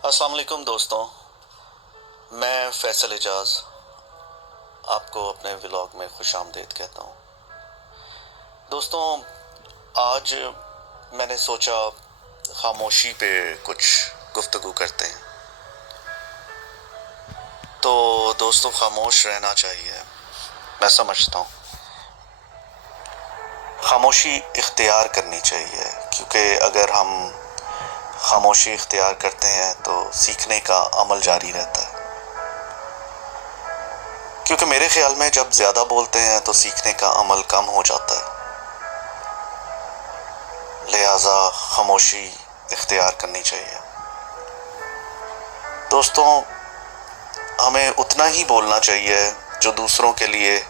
अस्सलाम वालेकुम दोस्तों, मैं फैसल एजाज आपको अपने व्लॉग में खुशामदीद कहता हूँ। दोस्तों, आज मैंने सोचा खामोशी पे कुछ गुफ्तगू करते हैं। तो दोस्तों, खामोश रहना चाहिए, मैं समझता हूँ। खामोशी इख्तियार करनी चाहिए, क्योंकि अगर हम खामोशी इख्तियार करते हैं तो सीखने का अमल जारी रहता है। क्योंकि मेरे ख्याल में जब ज़्यादा बोलते हैं तो सीखने का अमल कम हो जाता है, लिहाजा खामोशी इख्तियार करनी चाहिए। दोस्तों, हमें उतना ही बोलना चाहिए जो दूसरों के लिए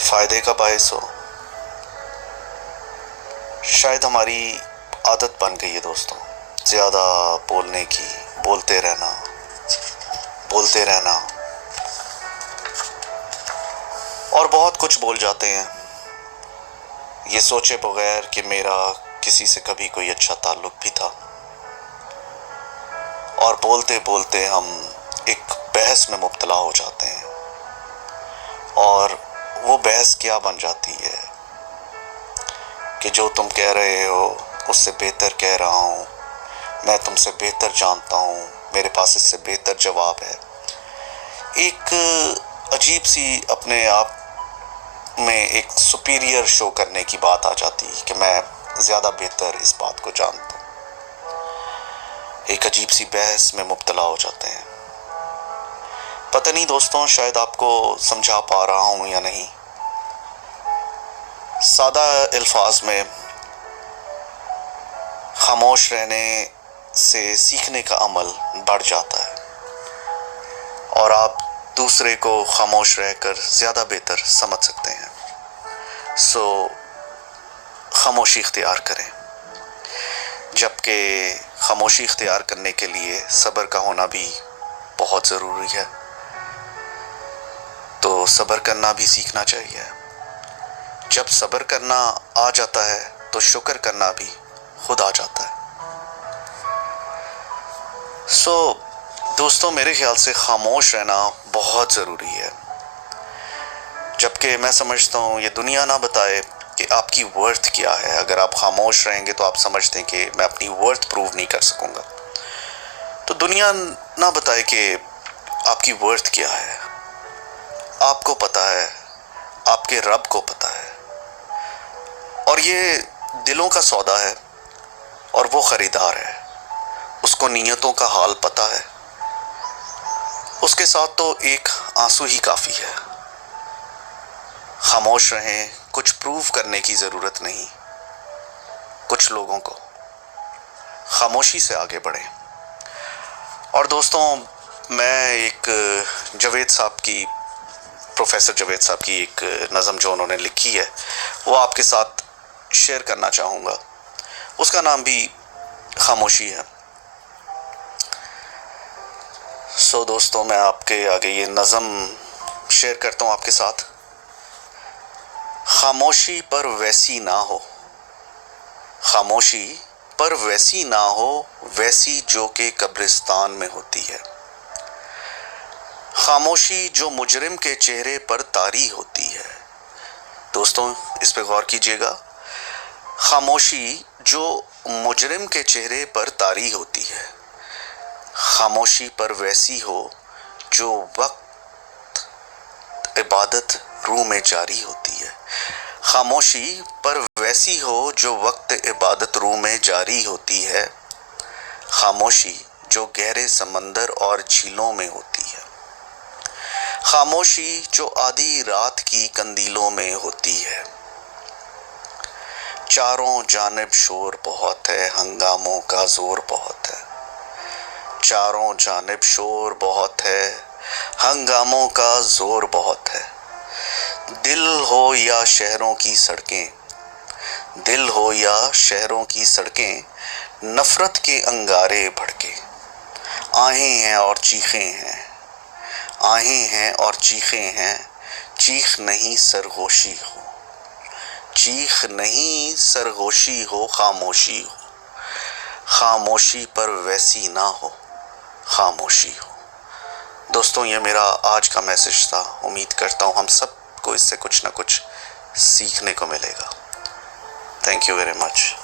फ़ायदे का बायस हो। शायद हमारी आदत बन गई है दोस्तों, ज़्यादा बोलने की, बोलते रहना और बहुत कुछ बोल जाते हैं, ये सोचे बगैर कि मेरा किसी से कभी कोई अच्छा ताल्लुक भी था। और बोलते बोलते हम एक बहस में मुब्तला हो जाते हैं, और वो बहस क्या बन जाती है कि जो तुम कह रहे हो उससे बेहतर कह रहा हूँ, मैं तुमसे बेहतर जानता हूँ, मेरे पास इससे बेहतर जवाब है। एक अजीब सी अपने आप में एक सुपीरियर शो करने की बात आ जाती है कि मैं ज़्यादा बेहतर इस बात को जानता हूँ। एक अजीब सी बहस में मुब्तला हो जाते हैं। पता नहीं दोस्तों, शायद आपको समझा पा रहा हूँ या नहीं। सादा अल्फाज में खामोश रहने से सीखने का अमल बढ़ जाता है, और आप दूसरे को खामोश रहकर ज़्यादा बेहतर समझ सकते हैं। खामोशी इख्तियार करें, जबकि खामोशी इख्तियार करने के लिए सब्र का होना भी बहुत ज़रूरी है। तो सब्र करना भी सीखना चाहिए। जब सब्र करना आ जाता है तो शुक्र करना भी खुद आ जाता है। दोस्तों, मेरे ख्याल से खामोश रहना बहुत ज़रूरी है, जबकि मैं समझता हूँ ये दुनिया ना बताए कि आपकी वर्थ क्या है। अगर आप खामोश रहेंगे तो आप समझते हैं कि मैं अपनी वर्थ प्रूव नहीं कर सकूँगा। तो दुनिया ना बताए कि आपकी वर्थ क्या है। आपको पता है, आपके रब को पता है, और ये दिलों का सौदा है, और वो ख़रीदार है, उसको नीयतों का हाल पता है। उसके साथ तो एक आंसू ही काफ़ी है। खामोश रहें, कुछ प्रूव करने की ज़रूरत नहीं। कुछ लोगों को खामोशी से आगे बढ़ें। और दोस्तों, मैं एक प्रोफेसर जावेद साहब की एक नज़म जो उन्होंने लिखी है वो आपके साथ शेयर करना चाहूँगा। उसका नाम भी खामोशी है। दोस्तों, मैं आपके आगे ये नज़म शेयर करता हूँ आपके साथ। खामोशी पर वैसी ना हो, खामोशी पर वैसी ना हो, वैसी जो के कब्रिस्तान में होती है। खामोशी जो मुजरिम के चेहरे पर तारी होती है। दोस्तों, इस पे गौर कीजिएगा। खामोशी जो मुजरिम के चेहरे पर तारी होती है, खामोशी पर वैसी हो जो वक्त इबादत रूह में जारी होती है। खामोशी पर वैसी हो जो वक्त इबादत रूह में जारी होती है। खामोशी जो गहरे समंदर और झीलों में होती है। खामोशी जो आधी रात की कंदीलों में होती है। चारों जानिब शोर बहुत है, हंगामों का जोर बहुत है। चारों जानिब शोर बहुत है, हंगामों का जोर बहुत है। दिल हो या शहरों की सड़कें, दिल हो या शहरों की सड़कें, नफरत के अंगारे भड़के। आहें हैं और चीखें हैं, आहें हैं और चीखें हैं, चीख नहीं सरगोशी हो, चीख नहीं सरगोशी हो, खामोशी हो। खामोशी पर वैसी ना हो, خاموشی ہو۔ دوستوں، یہ میرا آج کا میسج تھا۔ امید کرتا ہوں ہم سب کو اس سے کچھ نہ کچھ سیکھنے کو ملے گا۔ Thank you very much.